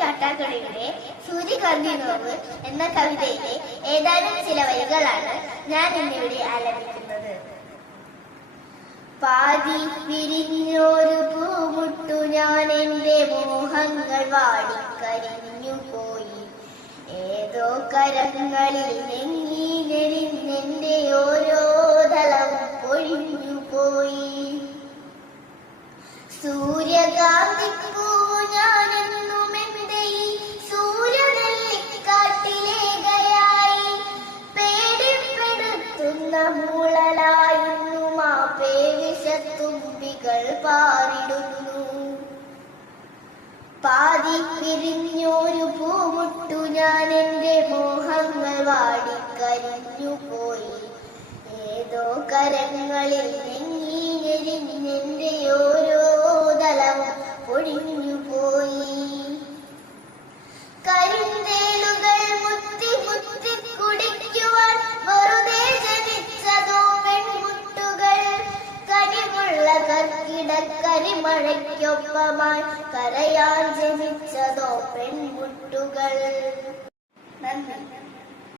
കാട്ടാക്കടയുടെ സൂര്യകാന്തി നോവ് എന്ന കവിതയിലെ ഏതാനും ചില വരികളാണ് ഞാൻ ഇന്നിവിടെ ആലപിക്കുന്നത്. പാതി വിരിഞ്ഞൊരു പൂമുട്ടു ഞാൻ എന്റെ മോഹങ്ങൾ വാടിക്കരിഞ്ഞു പോയി. ഏതോ കരങ്ങളിൽ നെങ്ങി നെരിഞ്ഞെന്റെ ഓരോ തലവും പൊഴിഞ്ഞു പോയി. സൂര്യകാന്തിപ്പൂ ഞാനെന്നും എന്റെ ഈ സൂര്യനെല്ലിക്കാട്ടിലേകയായി പേടിപ്പെടുത്തുന്ന മൂളലായിരുന്നു ആ പേവിഷത്തുമ്പികൾ പാറിടുന്നു. പാതി പിരിഞ്ഞൊരു പൂമുട്ടു ഞാൻ എന്റെ മോഹങ്ങൾ വാടിക്കരിഞ്ഞു പോയി. ഏതോ കരങ്ങളിൽ നെങ്ങി ഞെരിഞ്ഞെന്റെ ഓരോ തലവും പൊഴിഞ്ഞു പോയി. കരിന്തേലുകൾ മുത്തി മുത്തി കുടിക്കുവാൻ വെറുതെ ജനിച്ചതോ പെൺമുട്ടുകൾ. കനിമുള്ള കർക്കിടക്കരിമഴയ്ക്കൊപ്പമായി കരയാൻ ജനിച്ചതോ പെൺമുട്ടുകൾ. നന്ദി.